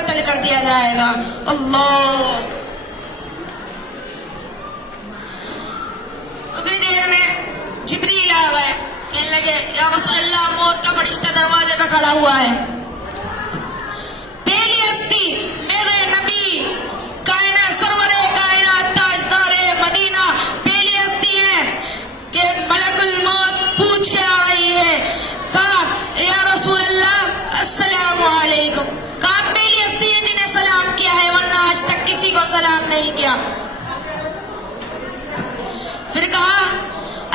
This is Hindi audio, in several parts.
कत्ल कर दिया जाएगा। अल्लाह। उतनी देर में जिब्रील आ गए, कहने लगे या रसूलल्लाह, मौत का फरिश्ता दरवाजे पर खड़ा हुआ है। पहली हस्ती मेरे नबी कायनात सरवरे कायनात ताजदारे मदीना पहली हस्ती है कि मलकुल मौत पूछ के आ रही है। कहा या रसूलल्लाह अस्सलामु अलैकुम। कहा पहली हस्ती है जिन्हें सलाम किया है, वरना आज तक किसी को सलाम नहीं किया। फिर कहा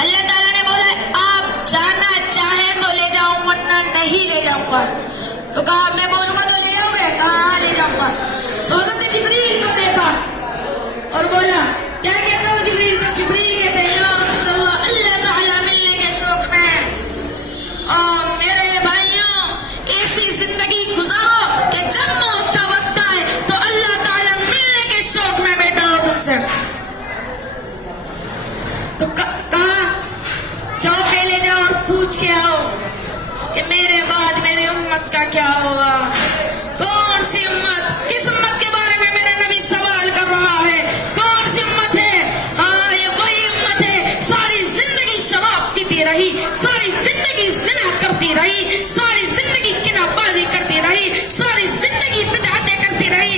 अल्लाह ताला ने बोला आप जाना चाहे तो ले जाऊं, वरना नहीं ले जाऊंगा। तो कहा मैं बोलूंगा तो ले जाओगे? कहा हाँ ले जाऊंगा। तो हज़रत जिब्रील को देखा और बोला क्या कहते हो जिब्रील? तो जिब्रील कहते हैं या रसूलल्लाह, अल्लाह ताला मिलने के शौक में है। और मेरे भाइयों ऐसी जिंदगी गुजारो कि जब मौत का वक्त आए तो अल्लाह ताला मिलने के शौक में बैठा हो तुमसे। तो कहा जाओ पहले जाओ और पूछ के आओ कि मेरे बाद मेरी उम्मत का क्या होगा। कौन सी उम्मत? किस उम्मत के बारे में मेरा नबी सवाल कर रहा है? कौन सी उम्मत है? हाँ ये वही उम्मत है सारी जिंदगी शराब पीती रही, सारी जिंदगी जिना करती रही, सारी जिंदगी किनाबाजी करती रही, सारी जिंदगी बिदअतें करती रही।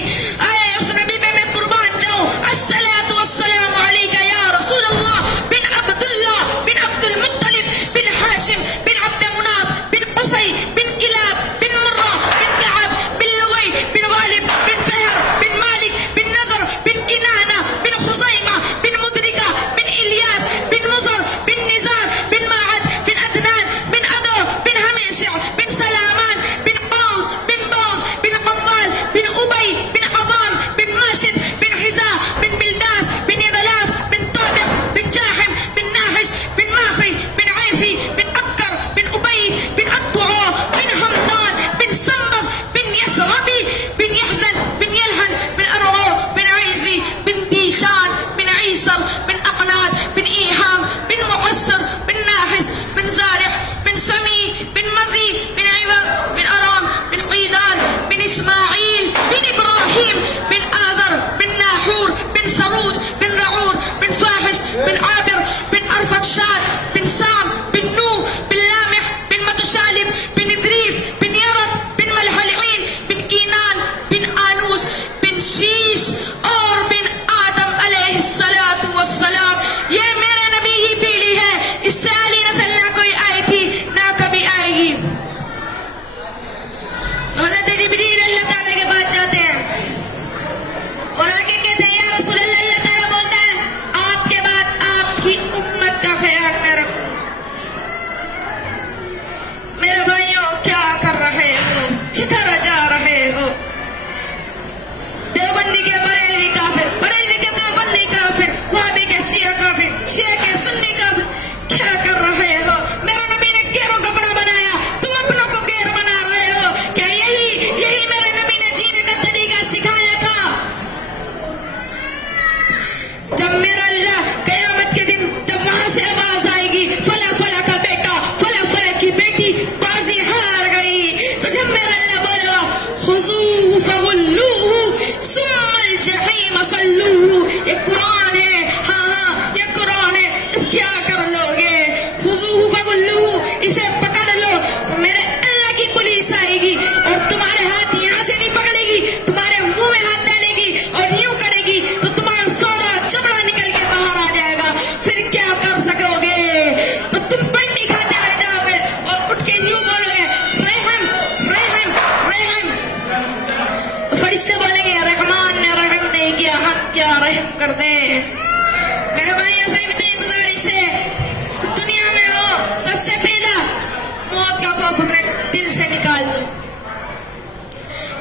आए उस नबी पे मैं कुर्बान जाऊं। अस्सलातु वस्सलामु अलैका या रसूलल्लाह बिन अब्दुल्लाह बिन अब्दुल मुत्तलिब बिन हाशिम बिन अब्द मुनाफ बिन कुसै बिन किलाब बिन मुर्रा बिन कअब बिन लुवै बिन गालिब बिन फहर बिन मालिक बिन नजर बिन किनाना बिन खुज़ैमा बिन मुदरिका बिन इलियास बिन नुज़र बिन निज़ार बिन माअद बिन अदनान बिन अदो बिन हमीशा बिन सलामान बिन कौस बिन बौस बिन कव्वाल बिन उबई बिन अवाम बिन माशिद बिन हिजा बिन बिलदास बिन यदलाफ बिन ताबिख बिन जाहिम बिन नाहिश बिन माखी बिन आइफी बिन अक्कर बिन उबई बिन अत्तुआ बिन हमदान बिन संबब बिन यसगबी बिन यहजन बिन यलहन बिन अरवा बिन आइजी बिन दीशान बिन ईसर बिन अकनाद बिन ईहाम बिन मुअस्सर बिन नाहिस बिन जारिह बिन समी बिन मजी बिन इवज बिन अराम बिन क़ीदान बिन इस्माईल बिन इब्राहिम बिन आजर बिन नाहूर बिन सरूज बिन रऊर बिन फाहिश बिन आबिर बिन अरफक्षाद बिन साम बिन नूह बिन लामिह बिन मतशालिब बिन इद्रीस बिन यरद बिन मलहलईन बिन कीनान बिन आनूस बिन शीश और बिन आदम अलैहिस्सलातु वस्सलाम। ये मेरे नबी की पीढ़ी है, इससे अली नस्ल ना कोई आई थी ना कभी आएगी। हज़रत जिब्रील अल्लाह ताला के पास जाते हैं और आगे कहते हैं या रसूलल्लाह, अल्लाह ताला बोलता है आपके बाद आपकी उम्मत का ख्याल मैं रखूं। मेरे भाइयों क्या कर रहे हो? किधर जा रहे हो? देवबंदी के बरेलवी काफिर, बरेलवी के देवबंदी काफिर, वहाबी के शिया काफिर, शिया के सुन्नी काफिर, क्या कर रहे हो? मेरे नबी ने गैरों का बड़ा बनाया, तुम अपनों को गैर बना रहे हो। क्या यही मेरे नबी ने जीने का तरीका सिखाया था? जब मेरा अल्लाह कयामत के दिन जब वहां से आवाज आएगी फला फला का बेटा फला फला की बेटी बाजी हार गई, तो जब मेरा अल्लाह बोलेगा खुज़ूहु फगुल्लूहु सुम्मल जहीम सल्लूहु, ये कुरान है। हाँ ये कुरान है। अब क्या कर लोगे? खुज़ूहु फगुल्लूहु, इसे पकड़ लो। तो मेरे अल्लाह की पुलिस आएगी और तुम्हारे हाथ यहाँ से नहीं पकड़ेगी, तुम्हारे मुंह में हाथ डालेगी और यूं करेगी तो तुम्हारा सारा चमड़ा निकल के बाहर आ जाएगा। फिर क्या कर सकोगे? तो तुम पंडी खाते रह जाओगे और उठ के यूं बोलोगे रहम रहम रहम। फरिश्ते बोलेंगे रहमान ने रहम नहीं किया, हम क्या रहम कर दे। मेरे भाइयों से इतनी गुजारिश है तो दुनिया में हो सबसे पहला मौत का खौफ अपने दिल से निकाल दो।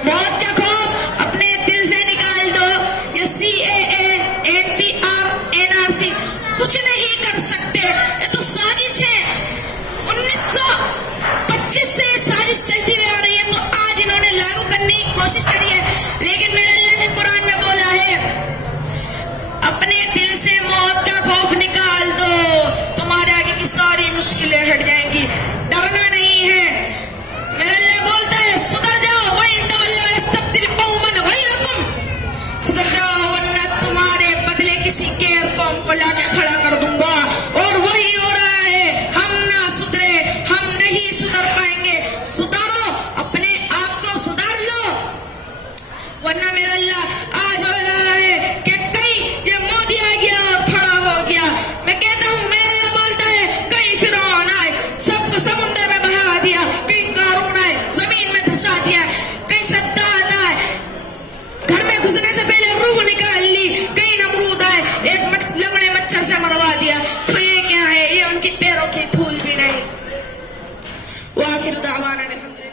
मौत का खौफ अपने दिल से निकाल दो। ये CAA NPR NRC कुछ नहीं कर सकते, ये तो साजिश है। 1925 से साजिश चलती हुई आ रही है, तो आज इन्होंने लागू करने की कोशिश करी है। लेकिन मेरे अल्लाह ने कुरान में बोला है अपने दिल है अल्हम्दुलिल्लाह।